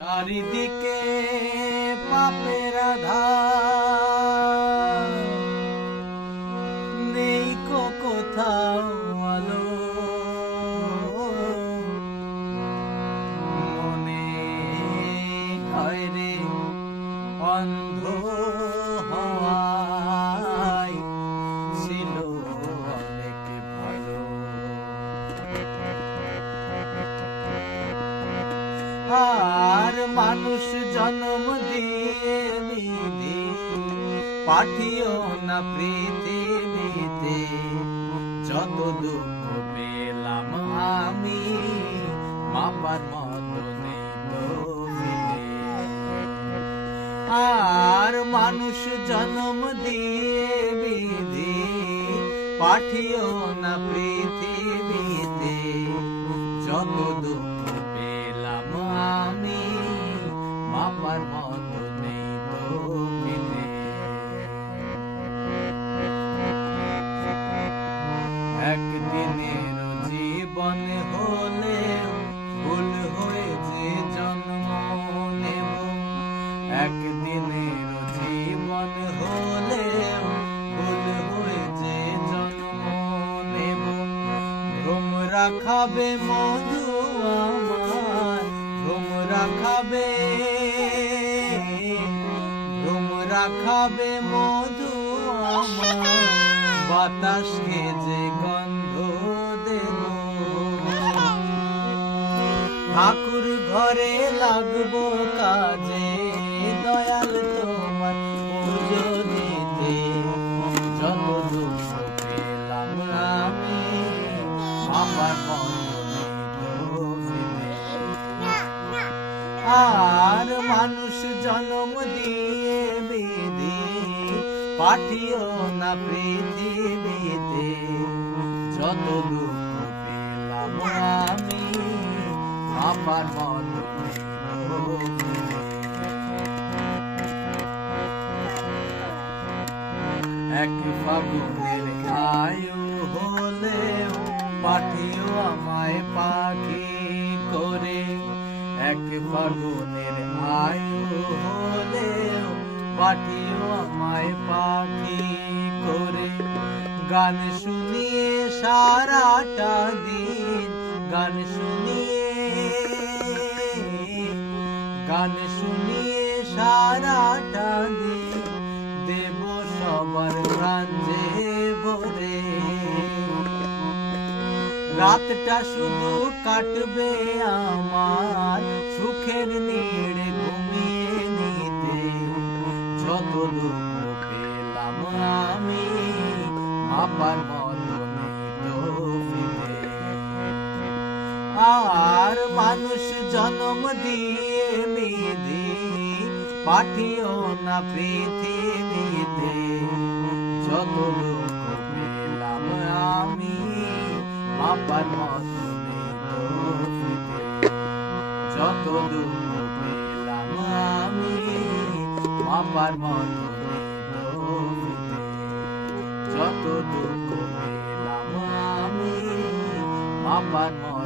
চারিদিকে পাপের আধার, নেই কোথাও আলো। মনে হয় রে অন্ধ হওয়ায় ছিল অনেক ভালো। আর মানুষ জন্ম দিয়ে বিধি পাঠিও না পৃথিবীতে, যত দুঃখ পেলাম আমি মাপার মতো নেই তো মিলে। আর মানুষ জন্ম দিয়ে বিধি পাঠিও না পৃথিবীতে, যত দুঃখ পেলাম আমি মাপার মতো নেই তো মিলে। একদিনের জীবন হলে ভুল হয়ে যে জন্ম নেব, একদিনের জীবন হলে ভুল হয়ে যে জন্ম নেব। ভ্রমরা খাবে মধু আমার, ভ্রমরা খাবে, ভ্রমরা খাবে মধু আমার, বাতাসকে যে গন্ধ দেব। ঠাকুর ঘরে লাগবো কাজে, দয়াল তোমার পুজো দিতে, যত দুঃখ পেলাম আমি আমার মনে তো ফিরে। আর মানুষ জন্ম দিয়ে বিধি পাঠিও না পৃথিবীতে, যত দুঃখ পেলাম আমি মাপার মতো এক ফাগুনের আয়ু হলেও পাঠিও আমায় পাখি করে, এক ফাগুনের আয়ু হলেও পাঠিও আমায় পাখি করে। গান শুনিয়ে সারাটা দিন, গান শুনিয়ে, গান শুনিয়ে সারাটা দিন দেব সবার প্রাণ যে ভরে। রাতটা শুধু কাটবে আমার সুখের নীড়ে ঘুমিয়ে নিতে, যত দুঃখ পেলাম আমি মাপার মতো নেই তো ফিরে। আর মানুষ জন্ম দিয়ে বিধি পাঠিও না পৃথিবীতে, যত দুঃখ পেলাম আমি মাপার মতো নেই তো ফিরে। যত দুঃখ পেলাম আমি মাপার মতো নেই তো ফিরে। যত দুঃখ পেলাম আমি মাপার মতো